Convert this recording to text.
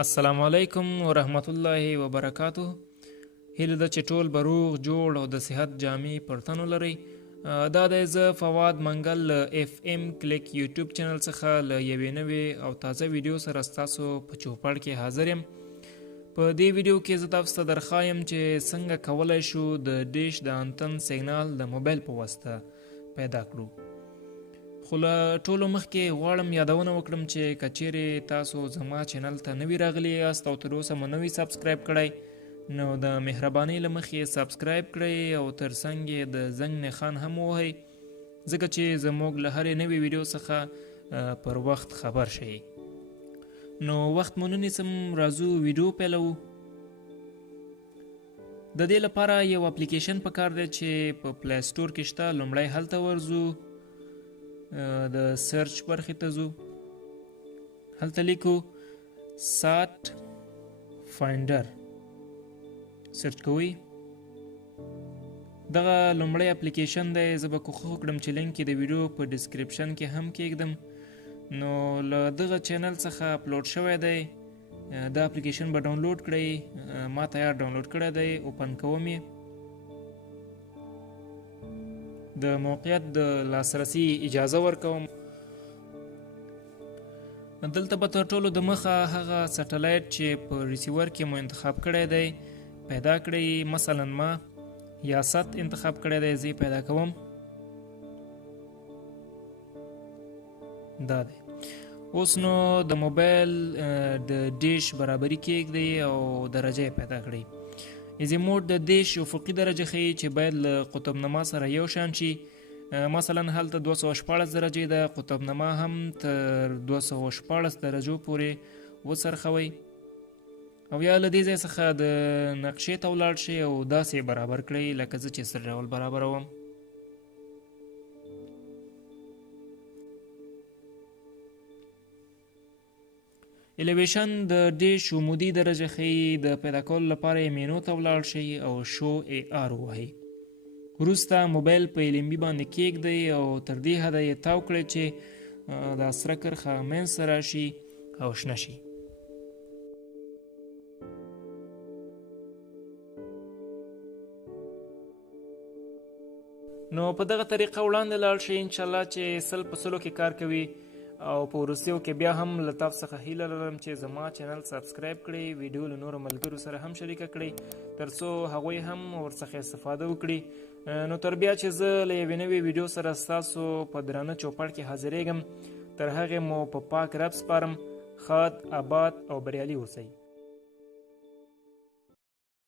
السلام علیکم ورحمت الله وبرکاتو. هیله ده چې ټول به روغ جوړ او د صحت جامې پر تن ولرئ. دا دی زه فواد منګل له اف ام کلیک یوټیوب چینل څخه له یوې نوې او تازه ویډیو سره ستاسو په چوپړ کې حاضر یم. په دې ویډیو کې زه تاسو ته درښایم چې څنګه کولی شو د ډیش د انتن سیګنال د موبایل په واسطه پیدا کړو. خو له ټولو مخکې غواړم یادونه وکړم چې که چیرې تاسو زما چینل ته نوي راغلي یاست او تر اوسه مو نوي سبسکرایب کړی نو د مهربانۍ له مخې سبسکرایب کړئ او تر څنګ یې د زنګ نښان هم ووهئ ځکه چې زموږ له هرې نوې ویډیو څخه پر وخت خبر شئ. نو وخت مو نه نیسم، راځو ویډیو پیلوو. د دې لپاره یو اپلیکیشن پکار دی چې په پلی سټور کې شته. لومړی هلته ورځو، د سرچ برخې ته ځو، هلته لیکو سات فاینډر، سرچ کوئ. دغه لومړی اپلیکیشن دی. زه به کوښښ وکړم چې لینک یې د ویډیو په ډسکریپشن کې هم کیږدم. نو له دغه چینل څخه اپلوډ شوی دی. دا اپلیکیشن به ډاونلوډ کړئ. ما تیار ډاونلوډ کړی دی، اوپن کوم یې. د موقعیت د لاسرسي اجازه ورکوم. دلته به تر ټولو د مخه هغه سټلایټ چې په ریسیور کې مو انتخاب کړی دی پیدا کړئ. مثلا ما یاست انتخاب کړی دی، زه پیدا کوم. دا دی. اوس نو د موبایل د ډیش برابري کېږدئ او درجه یې پیدا کړئ. ایزیموډ د دیش افقي درجه ښیي چې باید له قطب نما سره یو شان شي. مثلا هلته 214 درجې ده، قطب نما هم تر 214 درجو پورې وڅرخوئ او یا له دې ځای څخه د نقشې ته ولاړ شئ او داسې برابر کړئ لکه زه چې څه ډول برابروم. الیویشن د ډیش عمودي درجه ښیي. د پیدا کولو لپاره یې مینو ته ولاړ شئ او شو ای آر ووهئ. وروسته موبایل په LMB باندې کیږدئ او تر دې حده یې تاو کړئ چې دا سره کرښه منځ ته راشي او شنه شي. نو په دغه طریقه وړاندې لاړ شئ. انشاءالله چې 100 په 100 کې کار کوي. او په وروستیو کې بیا هم له تاسو څخه هیله لرم چې زما چینل سبسکرایب کړئ، ویډیو له نورو ملګرو سره هم شریکه کړئ تر څو هغوی هم ورڅخه استفاده وکړي. نو تر بیا چې زه له یوې نوې ویډیو سره ستاسو په درانه چوپړ کې حاضرېږم، تر هغې مو په پاک رب سپارم. ښاد، آباد او بریالي اوسئ.